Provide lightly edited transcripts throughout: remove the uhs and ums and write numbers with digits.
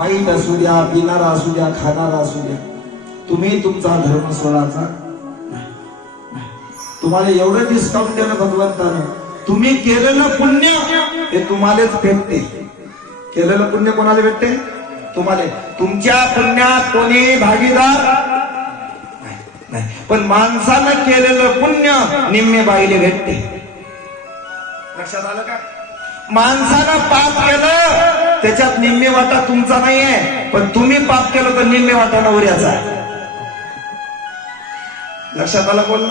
वाईट असू द्या, पिणारा असू द्या, खाणारा असू द्या, तुम्ही तुमचा धर्म सोडायचा. तुम्हाला एवढं डिस्काउंट दिलं भगवंतानं, तुम्ही केलेलं पुण्य हे तुम्हालाच भेटते. केलेलं पुण्य कोणाला भेटते? तुम्हाला. तुमच्या पुण्यात कोणी भागीदार नाही, पण माणसानं केलेलं पुण्य निम्मे बाईले भेटते. लक्षात आलं का? माणसानं पाप केलं त्याच्यात निम्मे वाटा तुमचा नाहीये, पण तुम्ही पाप केलं तर निम्मे वाटा नवऱ्याचा आहे. लक्षात आलं बोलणं?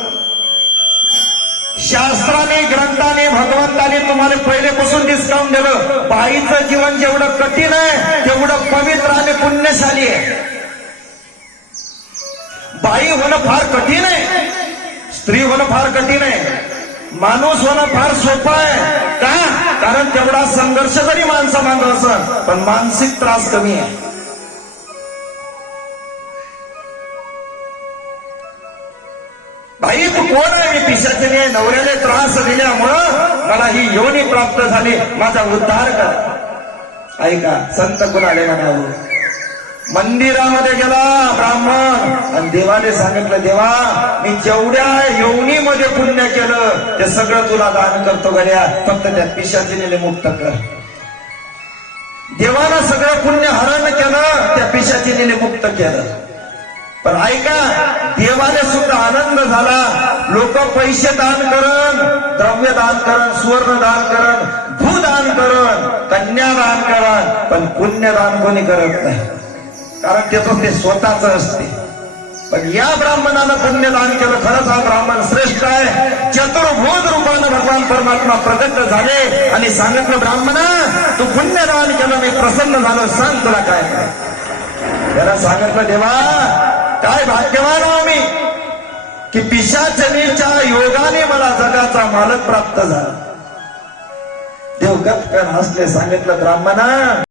शास्त्राने, ग्रंथाने, भगवंताने तुम्हाला पहिलेपासून डिस्काउंट दिलं. बाईचं जीवन जेवढं कठीण आहे तेवढं पवित्र आणि पुण्यशाली आहे. बाई होणं फार कठीण आहे, स्त्री होणं फार कठीण आहे, माणूस होणं फार सोपं आहे. का? कारण तेवढा संघर्ष जरी माणसा मागं असं, पण मानसिक त्रास कमी आहे. बाई तू कोण आहे? मी पिशाचिनी, नवऱ्याने त्रास दिल्यामुळं मला ही योनी प्राप्त झाली, माझा उद्धार कर. ऐका, संत कुणाले म्हणावं? मंदिरामध्ये गेला ब्राह्मण आणि देवाने सांगितलं, देवा मी जेवढ्या योनीमध्ये पुण्य केलं ते सगळं तुला दान करतो गड्या, फक्त त्या पिशाचिनीले मुक्त कर. देवानं सगळं पुण्य हरण केलं, त्या पिशाचिनीले मुक्त केलं. पण ऐका, देवाने सुद्धा आनंद झाला. लोक पैसे दान करण, द्रव्य दान करण, सुवर्ण दान करण, भूदान करण, कन्यादान करण, पण पुण्यदान कोणी करत नाही, कारण त्याचं ते स्वतःच असते. पण या ब्राह्मणानं पुण्यदान केलं. खरंच हा ब्राह्मण श्रेष्ठ आहे. चतुर्भुज रूपानं भगवान परमात्मा प्रगट झाले आणि सांगितलं, ब्राह्मणा तू पुण्यदान केलं, मी प्रसन्न झालो, सांग तुला काय करायचं. त्याला सांगितलं, देवा काय भाग्यवान हो मी की पिशाचिनीच्या योगाने मला जगाचा मालक प्राप्त झाला. देव गपकन हसले, सांगितलं, ब्राह्मणा